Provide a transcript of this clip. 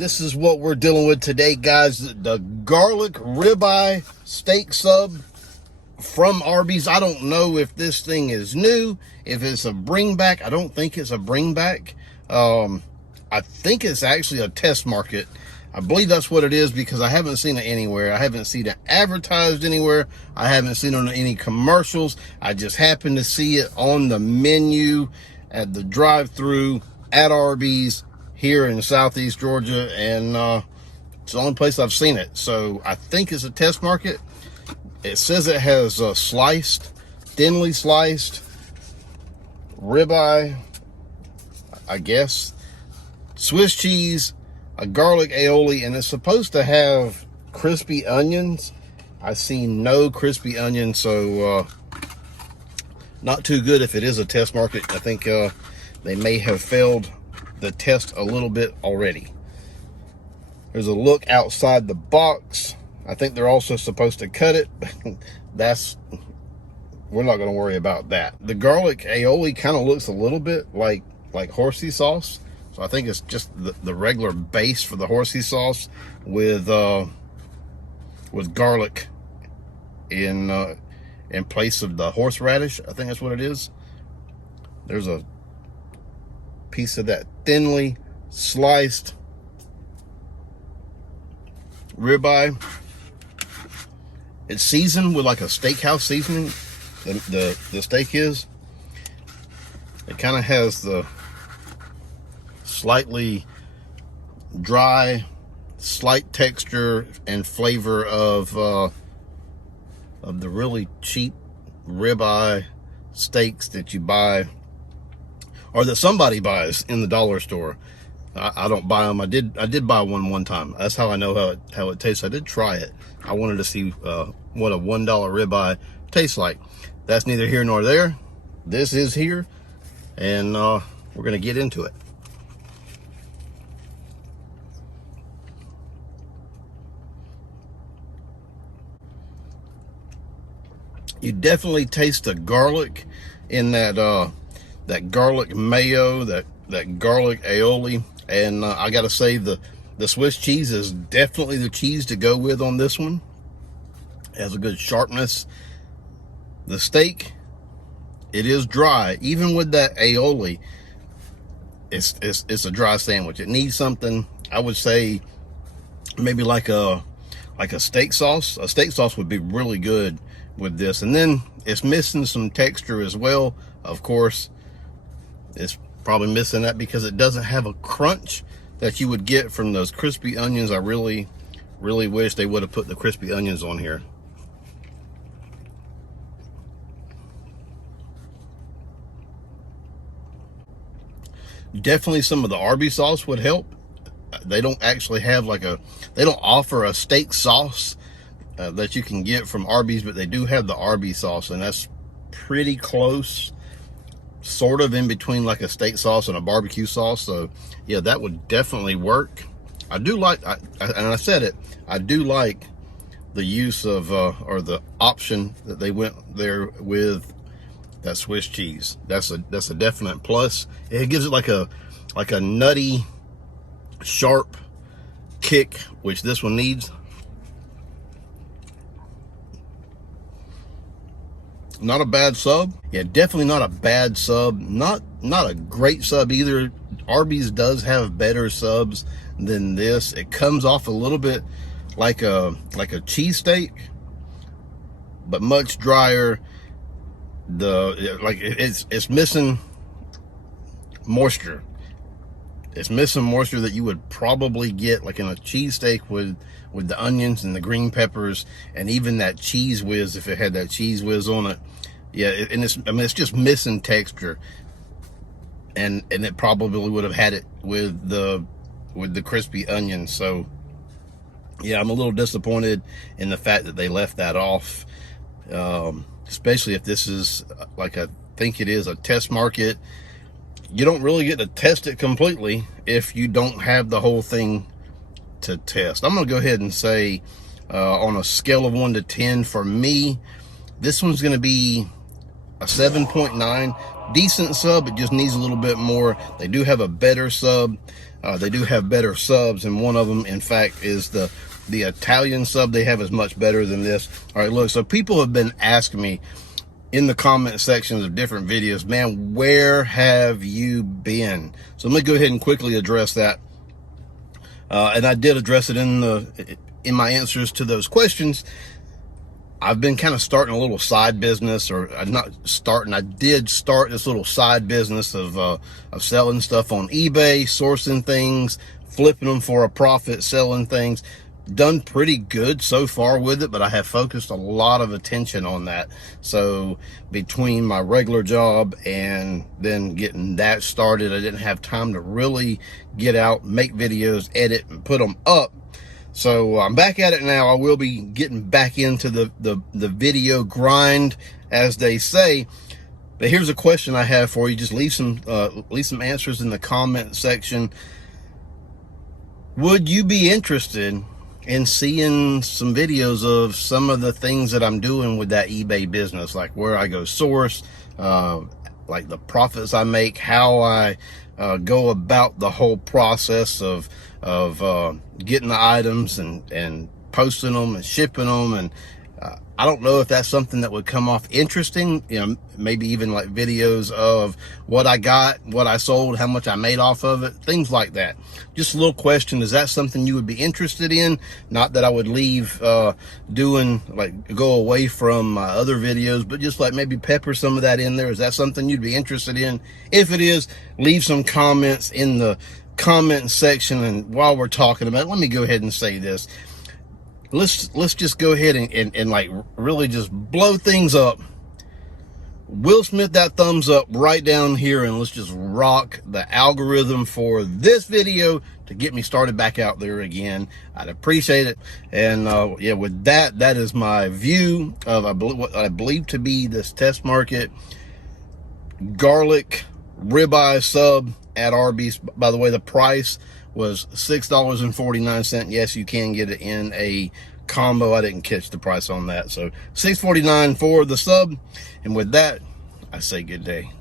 This is what we're dealing with today, guys. The garlic ribeye steak sub from Arby's. I don't know if this thing is new, if it's a bring back. I don't think it's a bring back. I think it's actually a test market. I believe that's what it is because I haven't seen it anywhere. I haven't seen it advertised anywhere. I haven't seen it on any commercials. I just happened to see it on the menu at the drive-thru at Arby's here in Southeast Georgia, and it's the only place I've seen it. So I think it's a test market. It says it has sliced, thinly sliced ribeye, I guess, Swiss cheese, a garlic aioli, and it's supposed to have crispy onions. I see no crispy onions, so not too good if it is a test market. I think they may have failed the test a little bit already. There's a look outside the box. I think they're also supposed to cut it. We're not going to worry about that. The garlic aioli kind of looks a little bit like horsey sauce. So I think it's just the regular base for the horsey sauce with garlic in place of the horseradish. I think that's what it is. There's a piece of that thinly sliced ribeye. It's seasoned with like a steakhouse seasoning. The steak is. It kind of has the slightly dry, slight texture and flavor of the really cheap ribeye steaks that you buy, or that somebody buys in the dollar store. I don't buy them. I did buy one time. That's how I know how it tastes. I did try it. I wanted to see what a $1 ribeye tastes like. That's neither here nor there. This is here, and we're gonna get into it. You definitely taste the garlic in that garlic mayo, that garlic aioli, and I gotta say the Swiss cheese is definitely the cheese to go with on this one. It has a good sharpness. The steak, it is dry. Even with that aioli, it's a dry sandwich. It needs something, I would say, maybe like a steak sauce. A steak sauce would be really good with this. And then it's missing some texture as well. Of course, it's probably missing that because it doesn't have a crunch that you would get from those crispy onions. I really wish they would have put the crispy onions on here. Definitely some of the Arby sauce would help. They don't actually have they don't offer a steak sauce that you can get from Arby's, but they do have the Arby sauce, and that's pretty close, sort of in between like a steak sauce and a barbecue sauce. So yeah, that would definitely work. I do like, and I said it, I do like the use of or the option that they went there with that Swiss cheese. That's a definite plus. It gives it like a nutty, sharp kick, which this one needs. Not a bad sub. Yeah, definitely not a bad sub. Not a great sub either. Arby's does have better subs than this. It comes off a little bit like a cheesesteak, but much drier. It's missing moisture. It's missing moisture that you would probably get like in a cheesesteak with the onions and the green peppers, and even that cheese whiz, if it had that cheese whiz on it. Yeah, it's just missing texture, and it probably would have had it with the crispy onions. So yeah, I'm a little disappointed in the fact that they left that off, especially if this is, like I think it is, a test market. You don't really get to test it completely if you don't have the whole thing to test. I'm gonna go ahead and say on a scale of 1 to 10, for me, this one's gonna be a 7.9, decent sub. It just needs a little bit more. They do have a better sub. They do have better subs, and one of them, in fact, is the Italian sub they have is much better than this. All right, look, so people have been asking me in the comment sections of different videos, man, where have you been? So let me go ahead and quickly address that. And I did address it in my answers to those questions. I've been kind of starting a little side business, or not starting, I did start this little side business of selling stuff on eBay, sourcing things, flipping them for a profit, selling things. Done pretty good so far with it, but I have focused a lot of attention on that. So between my regular job and then getting that started, I didn't have time to really get out, make videos, edit, and put them up. So I'm back at it now. I will be getting back into the video grind, as they say. But here's a question I have for you. Just leave some answers in the comment section. Would you be interested in seeing some videos of some of the things that I'm doing with that eBay business, like where I go source, like the profits I make, how I go about the whole process of getting the items and posting them and shipping them? And I don't know if that's something that would come off interesting, you know, maybe even like videos of what I got, what I sold, how much I made off of it, things like that. Just a little question, is that something you would be interested in? Not that I would leave doing, like, go away from my other videos, but just like maybe pepper some of that in there. Is that something you'd be interested in? If it is, leave some comments in the comment section. And while we're talking about it, let me go ahead and say this. Let's just go ahead and like really just blow things up. Will Smith that thumbs up right down here, and let's just rock the algorithm for this video to get me started back out there again. I'd appreciate it. And yeah, with that is my view of what I believe to be this test market garlic ribeye sub at Arby's. By the way, the price was $6.49. Yes, you can get it in a combo. I didn't catch the price on that. So $6.49 for the sub. And with that, I say good day.